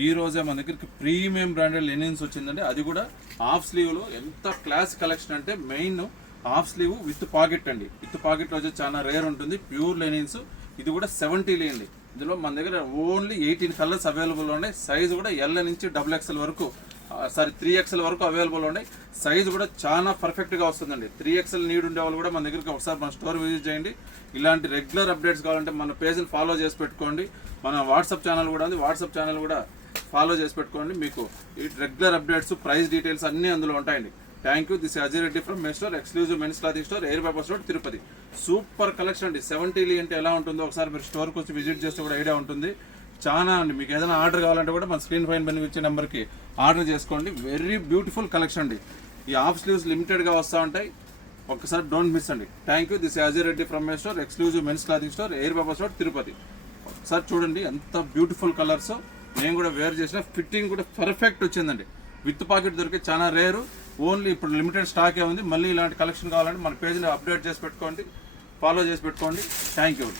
ఈ రోజే మన దగ్గరికి ప్రీమియం బ్రాండెడ్ లెనిన్స్ వచ్చిందండి. అది కూడా హాఫ్ స్లీవ్లో ఎంత క్లాస్ కలెక్షన్ అంటే main half slew with pocket అండి. విత్ పాకెట్లో వచ్చి చాలా రేర్ ఉంటుంది. Pure linens. ఇది కూడా 70 అండి. ఇందులో మన దగ్గర ఓన్లీ 18 కలర్స్ అవైలబుల్ ఉన్నాయి. సైజు కూడా ఎల్ నుంచి XXL వరకు 3XL వరకు అవైలబుల్ ఉన్నాయి. సైజు కూడా చాలా పర్ఫెక్ట్గా వస్తుందండి. 3XL నీడ్ ఉండే వాళ్ళు కూడా మన దగ్గరికి ఒకసారి మన స్టోర్ విజిట్ చేయండి. ఇలాంటి రెగ్యులర్ అప్డేట్స్ కావాలంటే మన పేజ్ని ఫాలో చేసి పెట్టుకోండి. మన వాట్సాప్ ఛానల్ కూడా ఉంది. వాట్సాప్ ఛానల్ కూడా ఫాలో చేసి పెట్టుకోండి. మీకు ఈ రెగ్యులర్ అప్డేట్స్, ప్రైస్ డీటెయిల్స్ అన్నీ అందులో ఉంటాయండి. Thank you. This Ajay Reddy from men store, exclusive men's clothing store, air papers road, Tirupati. Super collection అండి. 70 అంటే ఎలా ఉంటుందో ఒకసారి మీరు స్టోర్కి వచ్చి విజిట్ చేస్తే కూడా ఐడియా ఉంటుంది. చాలా అండి. మీకు ఏదైనా ఆర్డర్ కావాలంటే కూడా మన స్క్రీన్ పైన పని ఇచ్చే నెంబర్కి ఆర్డర్ చేసుకోండి. వెరీ బ్యూటిఫుల్ కలెక్షన్ అండి. ఈ హాఫ్ స్లీవ్స్ లిమిటెడ్గా వస్తూ ఉంటాయి. ఒక్కసారి డోంట్ మిస్ అండి. Thank you. This Ajay Reddy from men store, exclusive men's clothing store, air papers road, Tirupati. ఒకసారి చూడండి ఎంత బ్యూటిఫుల్ కలర్స్. నేను కూడా వేర్ చేసిన ఫిట్టింగ్ కూడా పర్ఫెక్ట్ వచ్చిందండి. విత్ పాకెట్ దొరికే చాలా రేరు. ఓన్లీ ఇప్పుడు లిమిటెడ్ స్టాకే ఉంది. మళ్ళీ ఇలాంటి కలెక్షన్ కావాలంటే మన పేజ్ని అప్డేట్ చేసి పెట్టుకోండి, ఫాలో చేసి పెట్టుకోండి. Thank you.